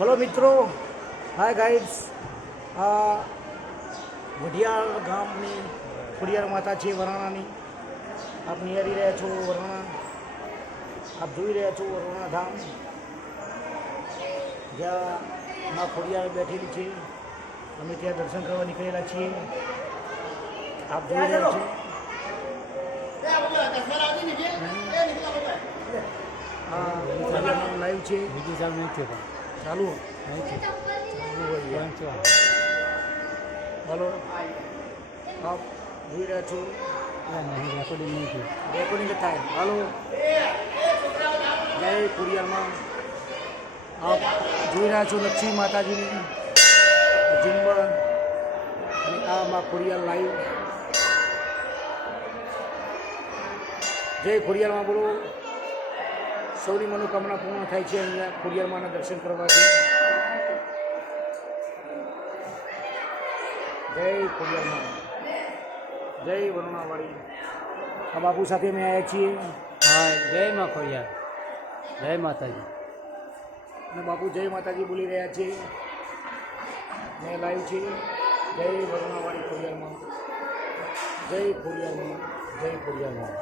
Hello मित्रों, हाय guides. Vadhiyar ગામની ખોડિયાર માતા છે વરાણાની. આપ નિહાળી રહ્યા છો વરાણા. આપ જોઈ રહ્યા છો વરાણા ધામ, જ્યાં મા ખોડિયાર બેઠેલી છે. અમે ત્યાં દર્શન કરવા નીકળેલા છીએ. આપ જોઈ રહ્યા છો. લાઈવ છે, બીજું ચાલુ નહીં થયું, ચાલુ હલો, આપ જોઈ રહ્યા છો. રેકોર્ડિંગ નહીં થયું, રેકોર્ડિંગ થાય. હાલો, જય ખોડિયારમાં. આપ જોઈ રહ્યા છો લક્ષ્મી માતાજીની ઝુંબર અને આ માં ખોડિયાર લાઈવ. જય ખોડિયારમાં બોલો. સૌની મનોકામના પૂર્ણ થાય છે અહીંયા ખોડિયારમાંના દર્શન કરવાથી. જય ખોડિયારમાં, જય વરુણાવાળી. આ બાપુ સાથે અમે આવ્યા છીએ. હા, જય માં ખોડિયાર, જય માતાજી. અને બાપુ જય માતાજી બોલી રહ્યા છે. મેં લાઈવ છે. જય વરુણાવાળી ખોડિયારમાં, જય ખોડિયારમાં, જય ખોડિયારમાં.